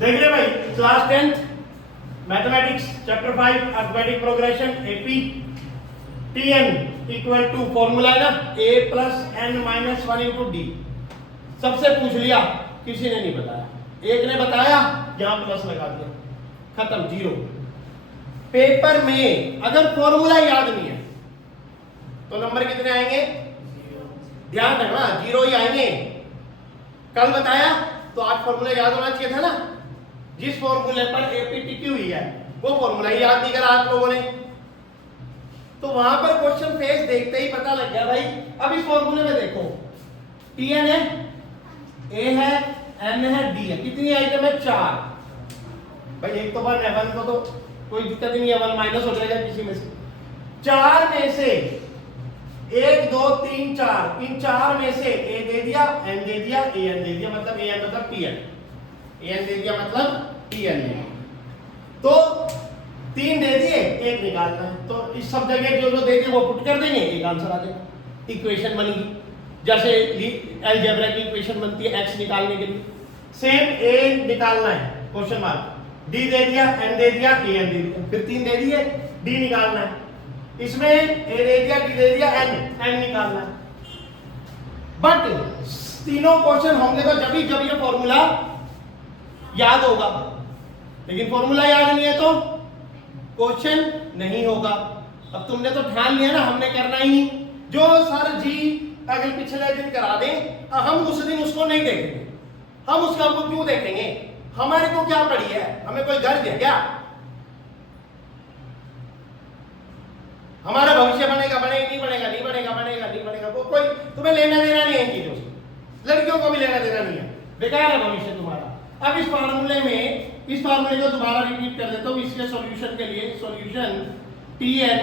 देख रहे भाई, class 10th mathematics chapter 5 arithmetic progression AP Tn equal to formula है ना a plus n minus 1 into D. सबसे पूछ लिया, किसी ने नहीं बताया, एक ने बताया, यहां प्लस लगा दिया, खत्म, जीरो। पेपर में अगर फॉर्मूला याद नहीं है तो नंबर कितने आएंगे? ध्यान रखना, जीरो ही आएंगे। कल बताया तो आज फॉर्मूला याद होना चाहिए था ना। जिस फॉर्मूले पर एपी टिकी हुई है वो फॉर्मूला ही याद नहीं करा आप लोगों ने, तो वहां पर क्वेश्चन फेस देखते ही पता लग गया भाई। अब इस फॉर्मूले में देखो, Tn है, A है, N है, D है, कितनी आइटम है? 4। भाई एक तो वन है, वन को तो कोई दिक्कत नहीं है, वन माइनस हो जाएगा किसी में से। 4 में से 1 2 3 4, इन 4 में से A दे दिया, N दे दिया, An दे दिया, मतलब An मतलब Tn, An दे दिया मतलब Tn दे दिया। तो 3 दे दिए, 1 निकालना है, तो इस सब जगह जो जो दे दिए वो पुट कर देंगे, एक आंसर आ जाएगा, इक्वेशन बन गई। जैसे अलजेब्रा की इक्वेशन बनती है x निकालने के लिए, सेम a निकालना है, क्वेश्चन मार्क, d दे दिया, n दे दिया, an दे दिया, फिर 3 दे दिए, d निकालना है, इसमें a दे दिया, d दे दिया, n निकालना है। बट तीनों क्वेश्चन होंगे तो जब ये फॉर्मूला याद होगा, लेकिन फॉर्मूला याद नहीं है तो क्वेश्चन नहीं होगा। अब तुमने तो ठान लिया ना, हमने करना ही नहीं, जो सर जी अगले पिछले दिन करा दें, हम उस दिन उसको नहीं देखेंगे। हम उसका को क्यों देखेंगे? हमारे को क्या पड़ी है? हमें कोई गर्ज है क्या? हमारा भविष्य बनेगा, बनेगा नहीं बनेगा, नहीं बनेगा, बनेगा नहीं बनेगा, वो कोई तुम्हें लेना देना नहीं है इन चीजों से। लड़कियों को भी लेना देना नहीं है, बेकार है भविष्य तुम्हारा। अब इस फार्मूले को दोबारा रिपीट कर देता हूं इसके सॉल्यूशन के लिए। Solution Tn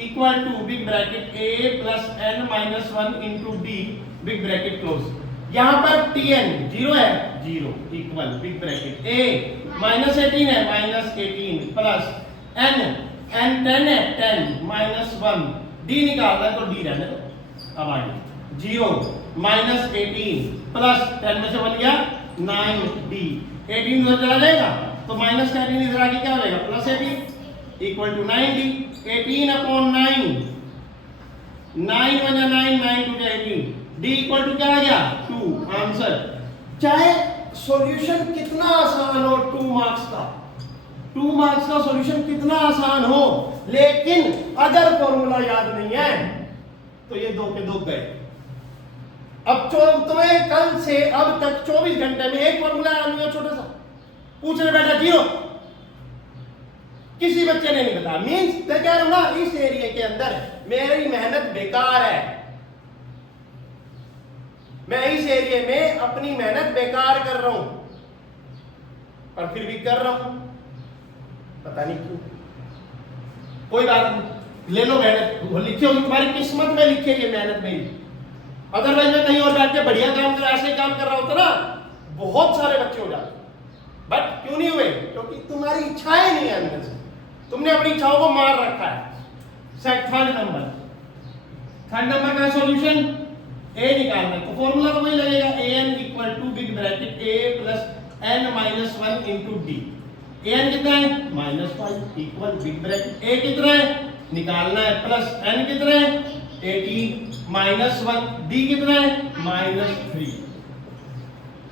equal to big bracket a plus n minus 1 into D big bracket close. यहां पर Tn 0 है, 0 equal big bracket a minus 18 है, माइनस 18 प्लस n 10 है, 10 माइनस 1 d निकालना है तो d रहने दो। अब आगे 0 माइनस 18 प्लस 10 में से बन गया 9d, 18 इधर चला जाएगा तो माइनस 18 इधर आके क्या हो जाएगा? Plus 18 equal to 9d। 18 upon 9, 9 बना 9, 9 टू 18, d इक्वल टू क्या आ गया? 2। आंसर, चाहे सॉल्यूशन कितना आसान हो, 2 मार्क्स का सॉल्यूशन कितना आसान हो, लेकिन अगर फॉर्मूला याद नहीं है तो ये 2 के 2 गए। अब तुम्हें कल से अब तक 24 घंटे में एक फॉर्मूला याद नहीं हो, छोटा सा पूछने बैठा 0, किसी बच्चे ने नहीं बताया। मींस मैं कह रहा हूं ना, इस एरिया के अंदर मेरी मेहनत बेकार है, मैं इस एरिया में अपनी मेहनत बेकार कर रहा हूं, पर फिर भी कर रहा हूं, पता नहीं क्यों। कोई बात नहीं, ले लो मेहनत, लिखी होगी तुम्हारी किस्मत में, लिखी है ये मेहनत मेरी। अदरवाइज मैं कहीं और बैठ के बढ़िया काम कर, ऐसे काम कर रहा होता ना, बहुत सारे बच्चे हो जाते। बट क्यों नहीं हुए? क्योंकि तुम्हारी इच्छाएं नहीं है अंदर से, तुमने अपनी इच्छाओं को मार रखा है। थर्ड नंबर का सॉल्यूशन a निकालना है, तो फॉर्मूला तो वही लगेगा, an equal to big bracket a plus n minus 1 into D. an कितना है? -5 इक्वल बिग ब्रैकेट a कितना है निकालना है, प्लस n कितना है 18 माइनस 1, d कितना है -3।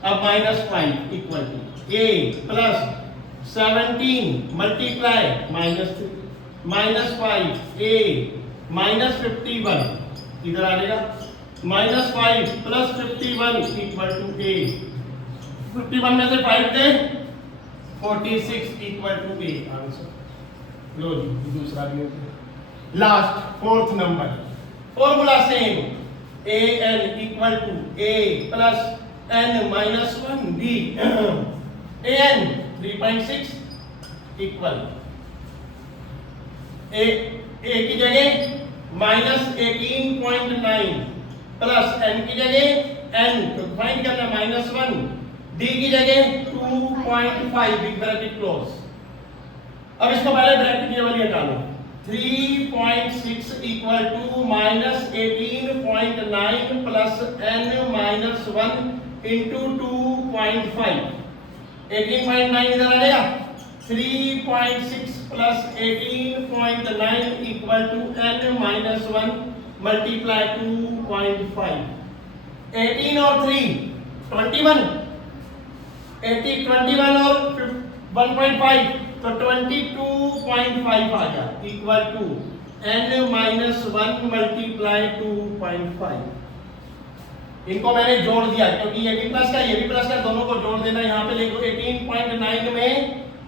अब -5 equal to a plus 17 multiply -3 -5 a -51 इधर आ जाएगा, -5 प्लस 51 इक्वल टू a, 51 में से 5 दे 46 इक्वल टू a। आंसर लो जी, दूसरा भी हो गया। Last fourth number, formula same, an equal to a plus n minus 1 d, an 3.6 equal a की जगह -18.9 प्लस n की जगह n तो फाइंड करना -1, d की जगह 2.5 बिग ब्रैकेट क्लोज। अब इसको पहले ब्रैकेट ये वाली हटा लो, 3.6 equal to -18.9 plus n -1 into 2.5 18.9 इधर आ जाएगा, 3.6 plus 18.9 equal to n minus 1 multiply 2.5। 18 और 3 21, 21 और 1.5 तो 22.5 आ गया equal to n minus 1 multiply 2.5। इनको मैंने जोड़ दिया क्योंकि ये भी प्लस का ये भी प्लस का, दोनों को जोड़ देना। यहाँ पे लिखो 18.9 में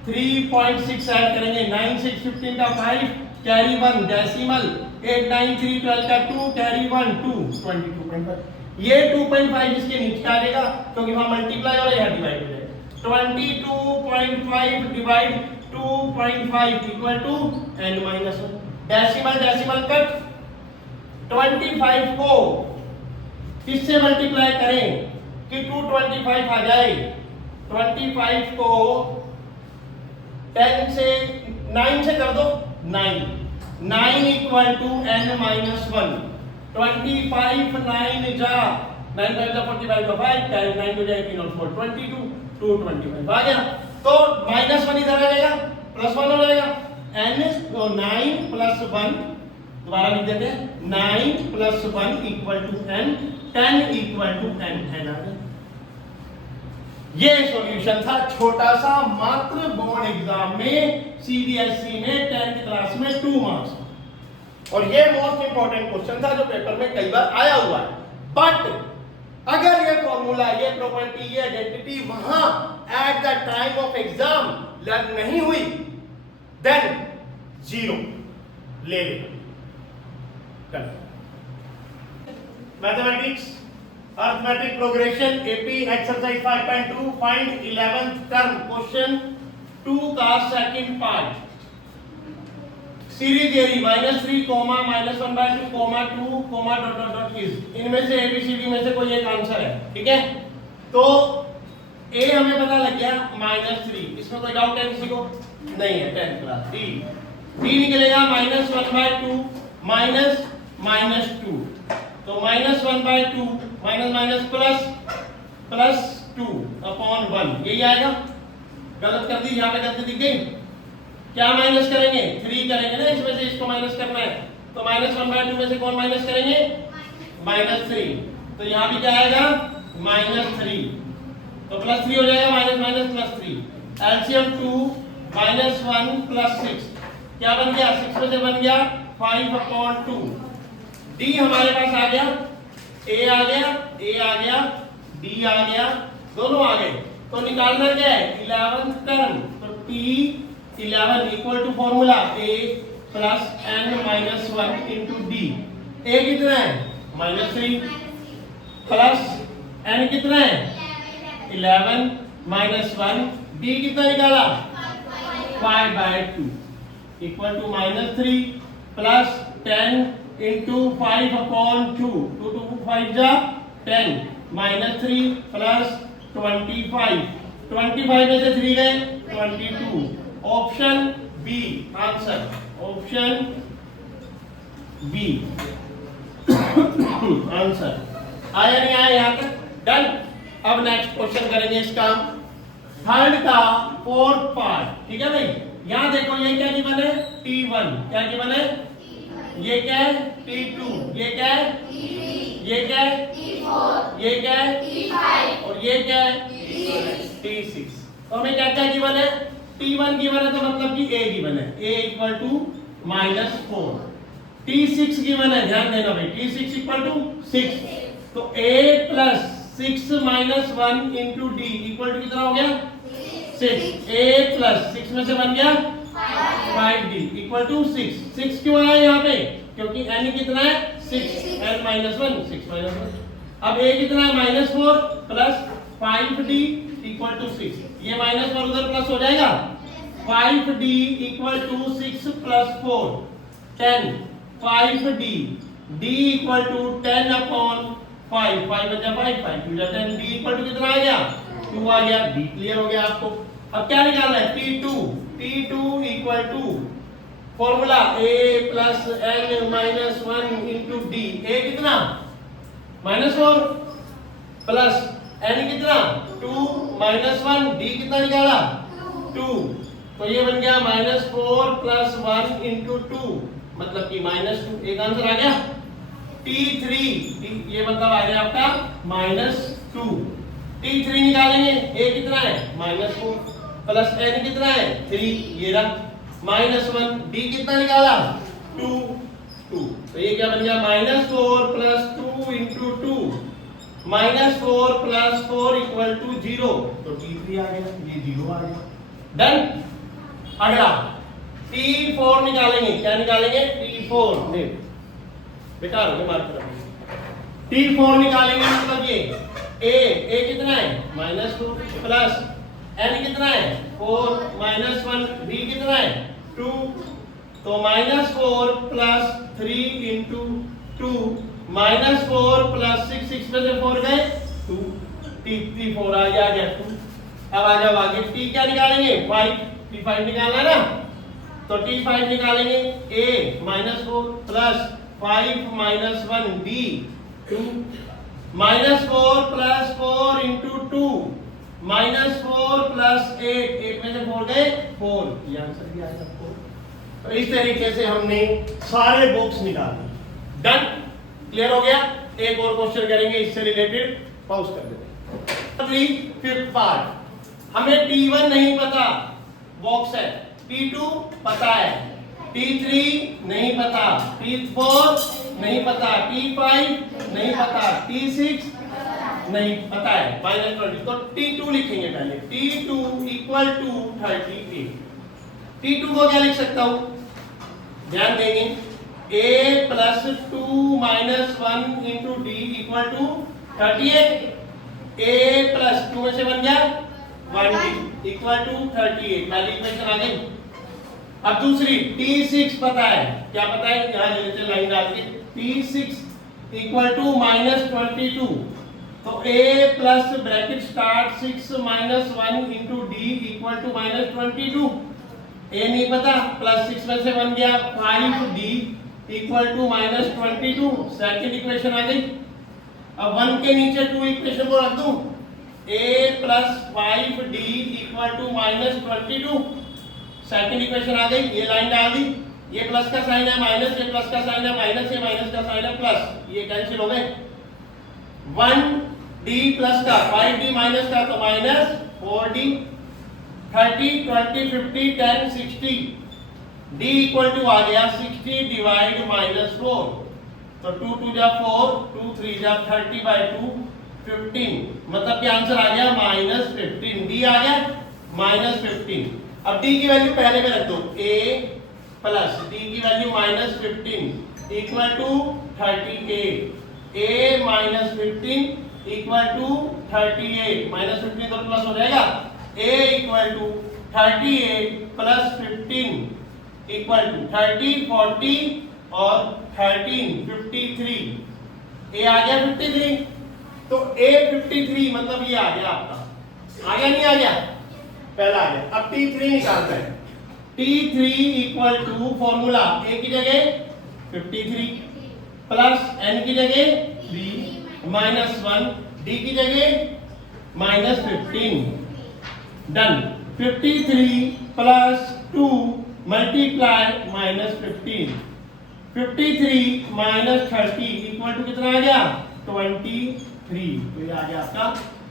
3.6 ऐड करेंगे, 9 6 15 का 5 कैरी 1 डेसिमल, 8 9 3 12 का 2 कैरी 1 2 22.5। ये 2.5 इसके नीचे आ जाएगा क्योंकि वहां मल्टीप्लाई और यहाँ डिवाइड हो जाएगा। 22.5 divide 2.5 equal to n minus 1। Decimal decimal cut. 25 को किससे मल्टीप्लाई करें कि 225 आ जाए? 25 को 10 से 9 से कर दो, 9 इक्वल टू n माइनस 1। 25 9 जा 9 5 45 का 5 कैरी 9 हो जाएगा 3 और 4 22 225 आ गया। तो माइनस 1 इधर आ जाएगा, प्लस 1 हो जाएगा। n तो 9 प्लस 1 दोबारा लिख देते हैं, 9 plus 1 equal to n, 10 equal to n है ना। ये सॉल्यूशन था छोटा सा, मात्र बोर्ड एग्जाम में सीबीएसई में 10th क्लास में 2 मार्क्स। और ये मोस्ट इंपॉर्टेंट क्वेश्चन था जो पेपर में कई बार आया हुआ है। बट अगर ये फॉर्मूला, ये प्रॉपर्टी, ये आइडेंटिटी वहां at the time of exam learn नहीं हुई, देन 0 ले लेना। Mathematics arithmetic progression AP exercise 5.2 find 11th term question 2 का second part. Series are -3 comma -1/2 comma 2 comma dot dot dot is, इनमें से एबीसीडी में से कोई एक आंसर है, ठीक है। तो ए हमें पता लग गया -3, इसमें कोई डाउट है किसी को? नहीं है। 10th क्लास डी निकलेगा -1/2 -2, तो -1/2 माइनस प्लस 2 अपॉन 1, यही आएगा। गलत कर दी, यहाँ पे गलती दिख गई। क्या माइनस करेंगे? 3 करेंगे ना, इसमें से इसको माइनस करना है, तो -1/2 में से कौन माइनस करेंगे? -3। तो यहाँ भी क्या आएगा? -3, तो +3 हो जाएगा, माइनस +3। एलसीएम 2 -1 + 6 क्या बन गया? 6 में से बन गया 5/2। डी हमारे पास आ गया, ए आ गया, डी आ गया, दोनों आ गए। तो निकालना क्या है? 11th टर्म, तो T11 equal to formula A plus n minus 1 into D. A कितना है? -3 प्लस n कितना है? 11 माइनस 1, डी कितना निकाला? 5/2 इक्वल टू -3 प्लस 10 इंटू 5/2, 2 2 5 जा 10 -3 प्लस 25, 25 में से 3 गए 22। Option B answer, option B answer. आया नहीं आया यहाँ तक? डन। अब नेक्स्ट क्वेश्चन करेंगे इसका थर्ड का 4th पार्ट, ठीक है भाई। यहाँ देखो ये क्या गिवन है? T1, क्या गिवन है? ये क्या है? T2, ये क्या है? ये क्या है? ये क्या है? और ये क्या है? T6। तो हमें क्या क्या गिवन है? T1 गिवन है, तो मतलब कि A गिवन है, A equal to -4। T6 given है, ध्यान देना भाई, T6 इक्वल टू 6, तो A plus 6 minus 1 into D equal to कितना हो गया? 6। A प्लस 6 में से बन गया 5d इक्वल टू 6। 6 क्यों आया यहाँ पे? क्योंकि n कितना है? 6, n माइनस 1, 6 माइनस 1। अब a कितना है? -4 प्लस 5d इक्वल टू 6। ये -4 उधर प्लस हो जाएगा, 5d equal to 6 plus 4 10, 5d d equal to 10 upon 5, 5 बचा 5, 5 2 10, d इक्वल टू कितना आ गया? 2 आ गया। d क्लियर हो गया आपको। अब क्या निकालना है? T2 equal to formula A plus n minus 1 into D. A कितना? -4 प्लस n कितना 2 -1 d कितना निकाला 2, तो ये बन गया -4 + 1 × 2 मतलब कि -2। एक आंसर आ गया। T3 ये मतलब आ गया आपका -2। T3 निकालेंगे, a कितना है -4 प्लस n कितना है 3, ये रहा -1। d कितना निकाला 2, तो ये क्या बन गया -4 + 2 × 2 -4 + 4 = 0, तो T3 आ गया, ये 0 आ गया। डन। अगला T4 निकालेंगे। क्या निकालेंगे T4, नहीं बेकार हो गया मार्क करो। T4 निकालेंगे मतलब ये a कितना है -2 प्लस n कितना है 4 -1 d कितना है 2, तो -4 + 3 × 2 -4 + 6, 6 में से 4 गए 2, T4 आ गया 2। अब आ जाओ आगे T क्या निकालेंगे 5, T5 निकालना है ना, तो T5 निकालेंगे a -4 प्लस 5 -1 d 2 -4 + 4 × 2 -4 + 8, 8 में से 4 गए 4, ये आंसर भी आया सबको। तो इस तरीके से हमने सारे बुक्स निकाले। डन, क्लियर हो गया। एक और क्वेश्चन करेंगे इससे रिलेटेड, पॉज कर देते हैं। फिफ्थ पार्ट, हमें T1 नहीं पता, बॉक्स है, T2 पता है, T3 नहीं पता, T4 नहीं पता, T5 नहीं पता, T6 नहीं पता है -20, तो T2 लिखेंगे पहले। T2 = 38। T2 को क्या लिख सकता हूं, ध्यान देंगे, a + 2 - 1 × d = 38। a + 2 में से बन गया 1d = 38, पहली इक्वेशन आ गई। अब दूसरी T6 पता है, क्या पता है, यहां लेते लाइन डाल के T6 = -22, तो a plus bracket start 6 - 1 × d = -22। a नहीं पता, प्लस 6 में से बन गया 5d = -22, सेकंड इक्वेशन आ गई। अब 1 के नीचे 2 इक्वेशन को रख दूं, a + 5d = -22, सेकंड इक्वेशन आ गई। ये लाइन डाल दी, ये प्लस का साइन है माइनस, ये प्लस का साइन है माइनस, ये माइनस का साइन है प्लस, ये कैंसिल हो गए। 1d प्लस का 5d माइनस का तो -4d, 30 20 50 10 60, d = आ गया 60 / -4, तो 2 2 जा 4, 2 3 जा 30/2 15, मतलब कि आंसर आ गया -15, d आ गया -15। अब d की वैल्यू पहले में रख दो, a प्लस d की वैल्यू -15 = 38, a - 15 = 38, -15 तो प्लस हो जाएगा, a = 38 + 15 = 30 40 और 13 53, a आ गया 53, तो a 53 मतलब ये आ गया आपका, आ गया नहीं आ गया, पहला आ गया। अब T3 निकालते हैं। T3 = फॉर्मूला, a की जगह 53 प्लस n की जगह 3 -1, d की जगह -15। डन। 53 + 2 × -15, 53 - 30 = कितना आ गया 23, तो ये आ गया आपका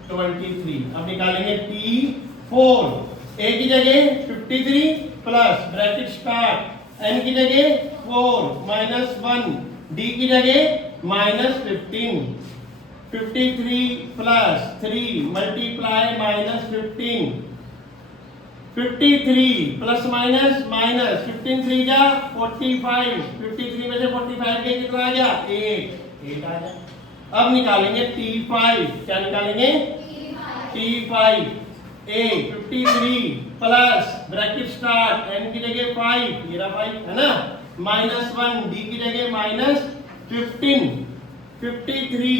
23। अब निकालेंगे T4, a की जगह 53 प्लस ब्रैकेट स्टार्ट n की जगह 4 -1, d की जगह -15, 53 + 3 × -15, 53 प्लस माइनस माइनस 15 3 जा 45, 53 में से 45 के कितना आ गया 8 आ गया। अब निकालेंगे T5, क्या निकालेंगे T5, a 53 plus bracket start n की जगह 5, ये रहा 5 है ना, -1, d की जगह -15, 53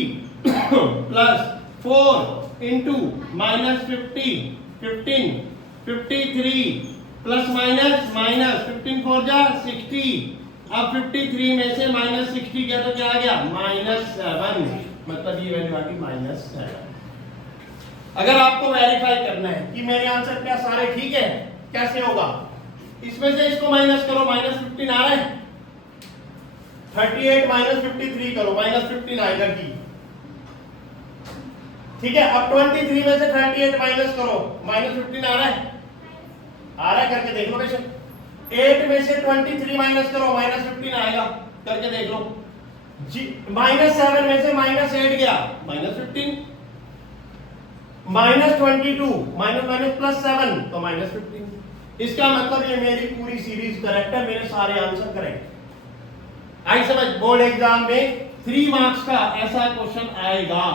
plus 4 into -50, 15 53 plus minus minus 15 4 जा 60। अब 53 में से -60 गया तो क्या आ गया -7, मतलब ये वैल्यू आ गई -7। अगर आपको वेरीफाई करना है कि मेरे आंसर क्या सारे ठीक है, कैसे होगा? इसमें से इसको माइनस करो, -15 आ रहा है, 38 -53 करो, -15 आएगा की। ठीक है, अब 23 में से 38 माइनस करो, -15 आ रहा है, करके देख लो बेशक। 8 में से 23 माइनस करो, -15 आएगा, करके देख लो। -7 में से -8 गया, -15, -22 +7 तो -15। इसका मतलब ये मेरी पूरी सीरीज करेक्ट है, मेरे सारे आंसर करेक्ट। आई समझ? बोर्ड एग्जाम में 3 मार्क्स का ऐसा क्वेश्चन आएगा।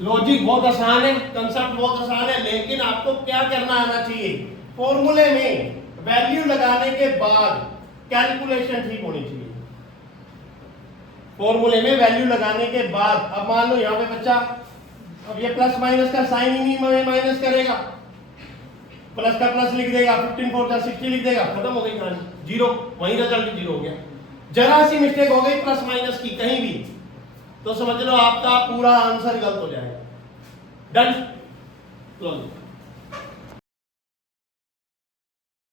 लॉजिक बहुत आसान है, कंसेप्ट बहुत आसान है, लेकिन आपको क्या करना आना चाहिए? फॉर्मूले में वैल्यू लगाने के बाद कैलकुलेशन ठीक होनी चाहिए। फॉर्मूले में वैल्यू लगाने के बाद, अब मान लो यहां पे बच्चा अब ये प्लस माइनस का साइन ही नहीं माइनस करेगा, प्लस का प्लस लिख देगा, 15 4 60 लिख देगा, खत्म हो गई कहानी, जीरो, वही रिजल्ट जीरो हो गया। जरा सी मिस्टेक हो गई प्लस माइनस की कहीं भी, तो समझ लो आपका पूरा आंसर गलत हो जाएगा। Done, close.